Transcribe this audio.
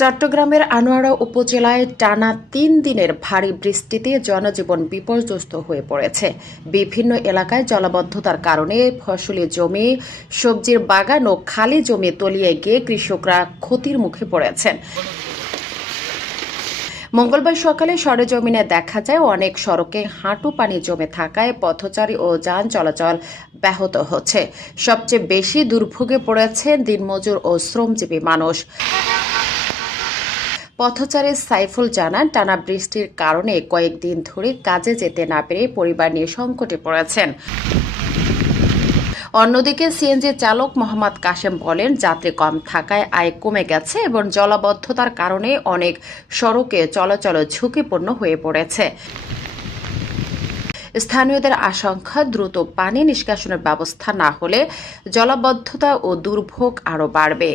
চট্টগ্রামের আনোয়ারা উপজেলায় টানা ৩ দিনের ভারী বৃষ্টিতে জনজীবন বিপর্যস্ত হয়ে পড়েছে। বিভিন্ন এলাকায় জলাবদ্ধতার কারণে ফসলি জমি, সবজির বাগান ও খালি জমি তলিয়ে গিয়ে কৃষকরা ক্ষতির মুখে পড়েছেন। মঙ্গলবার সকালে সরেজমিনে দেখা যায় অনেক সড়কে হাঁটু পানি জমে থাকায় পথচারী ও যান চলাচল ব্যাহত হচ্ছে। সবচেয়ে বেশি দুর্ভোগে পড়েছেন দিনমজুর ও শ্রমজীবী মানুষ। পথচারী সাইফুল জানান, টানা বৃষ্টির কারণে কয়েকদিন ধরে কাজে যেতে না পেরে পরিবার নিয়ে সংকটে পড়েছেন। অন্যদিকে সিএনজি চালক মোহাম্মদ কাশেম বলেন, যাত্রী কম থাকায় আয় কমে গেছে এবং জলাবদ্ধতার কারণে অনেক সড়কে চলাচল ঝুঁকিপূর্ণ হয়ে পড়েছে। স্থানীয়দের আশঙ্কা, দ্রুত পানি নিষ্কাশনের ব্যবস্থা না হলে জলাবদ্ধতা ও দুর্ভোগ আরও বাড়বে।